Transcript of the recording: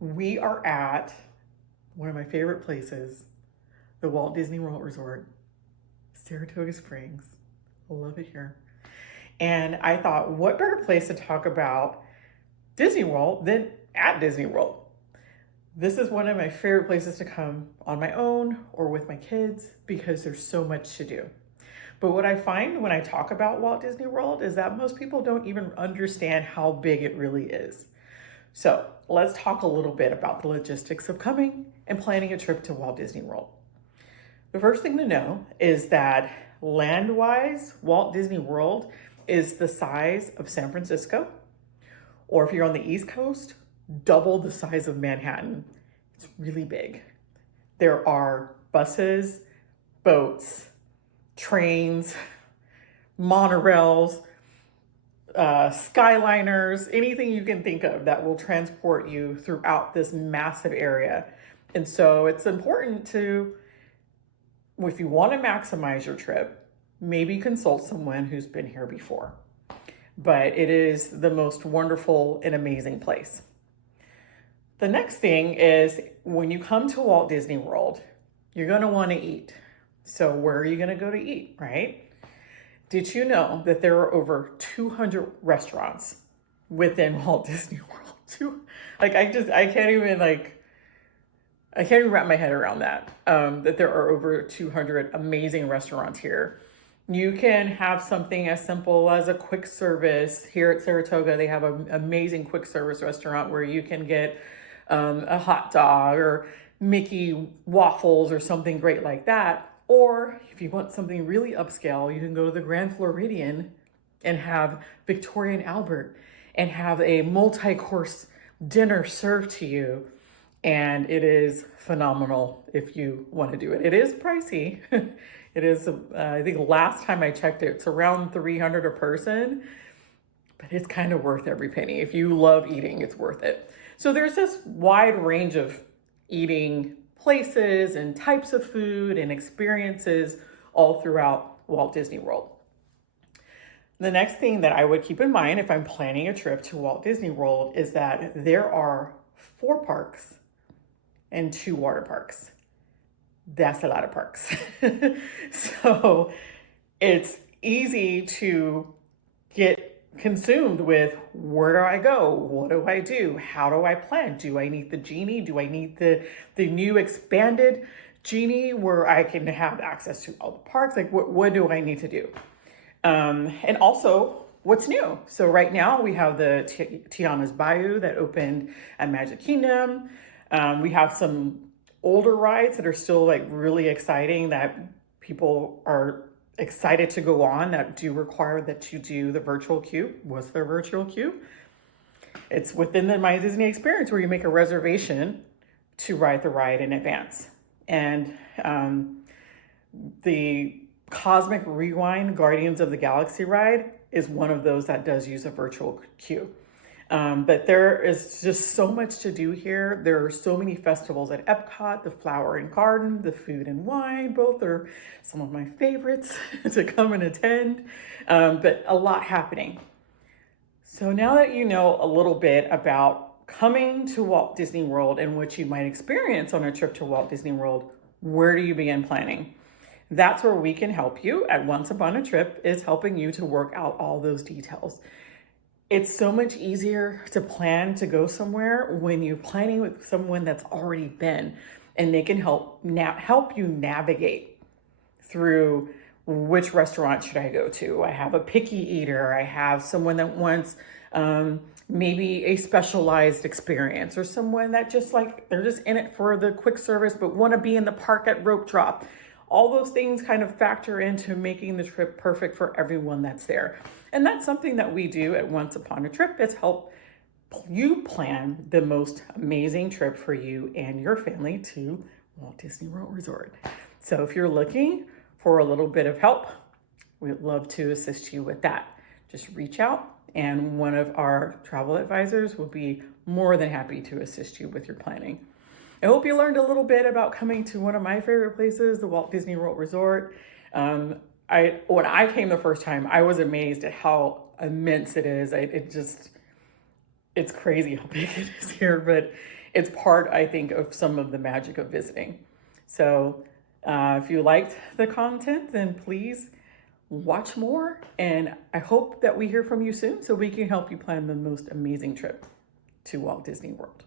We are at one of my favorite places, the Walt Disney World Resort, Saratoga Springs. I love it here. And I thought, what better place to talk about Disney World than at Disney World? This is one of my favorite places to come on my own or with my kids because there's so much to do. But what I find when I talk about Walt Disney World is that most people don't even understand how big it really is. So let's talk a little bit about the logistics of coming and planning a trip to Walt Disney World. The first thing to know is that land-wise, Walt Disney World is the size of San Francisco, or if you're on the East Coast, double the size of Manhattan. It's really big. There are buses, boats, trains, monorails, skyliners, anything you can think of that will transport you throughout this massive area. And so it's important to, if you want to maximize your trip, maybe consult someone who's been here before. But it is the most wonderful and amazing place. The next thing is when you come to Walt Disney World, you're going to want to eat. So where are you going to go to eat, right? Did you know that there are over 200 restaurants within Walt Disney World? I can't even wrap my head around that. That there are over 200 amazing restaurants here. You can have something as simple as a quick service. Here at Saratoga, they have an amazing quick service restaurant where you can get a hot dog or Mickey waffles or something great like that. Or if you want something really upscale, you can go to the Grand Floridian and have Victoria and Albert and have a multi-course dinner served to you. And it is phenomenal if you want to do it. It is pricey. It is, I think last time I checked it, it's around $300 a person, but it's kind of worth every penny. If you love eating, it's worth it. So there's this wide range of eating places and types of food and experiences all throughout Walt Disney World. The next thing that I would keep in mind if I'm planning a trip to Walt Disney World is that there are 4 parks and 2 water parks. That's a lot of parks. So it's easy to get consumed with, where do I go? What do I do? How do I plan? Do I need the Genie? Do I need the new expanded Genie where I can have access to all the parks? Like what do I need to do? And also what's new? So right now we have the Tiana's Bayou that opened at Magic Kingdom. We have some older rides that are still like really exciting that people are excited to go on that do require that you do the virtual queue. What's the virtual queue? It's within the My Disney experience where you make a reservation to ride the ride in advance. And the Cosmic Rewind Guardians of the Galaxy ride is one of those that does use a virtual queue. But there is just so much to do here. There are so many festivals at Epcot, the Flower and Garden, the Food and Wine, both are some of my favorites to come and attend, but a lot happening. So now that you know a little bit about coming to Walt Disney World and what you might experience on a trip to Walt Disney World, where do you begin planning? That's where we can help you at Once Upon a Trip, is helping you to work out all those details. It's so much easier to plan to go somewhere when you're planning with someone that's already been, and they can help you navigate through which restaurant should I go to. I have a picky eater. I have someone that wants maybe a specialized experience, or someone that just like, they're just in it for the quick service, but want to be in the park at rope drop. All those things kind of factor into making the trip perfect for everyone that's there. And that's something that we do at Once Upon a Trip, is help you plan the most amazing trip for you and your family to Walt Disney World Resort. So if you're looking for a little bit of help, we'd love to assist you with that. Just reach out and one of our travel advisors will be more than happy to assist you with your planning. I hope you learned a little bit about coming to one of my favorite places, the Walt Disney World Resort. When I came the first time, I was amazed at how immense it is. It's crazy how big it is here, but it's part, I think, of some of the magic of visiting. So if you liked the content, then please watch more. And I hope that we hear from you soon so we can help you plan the most amazing trip to Walt Disney World.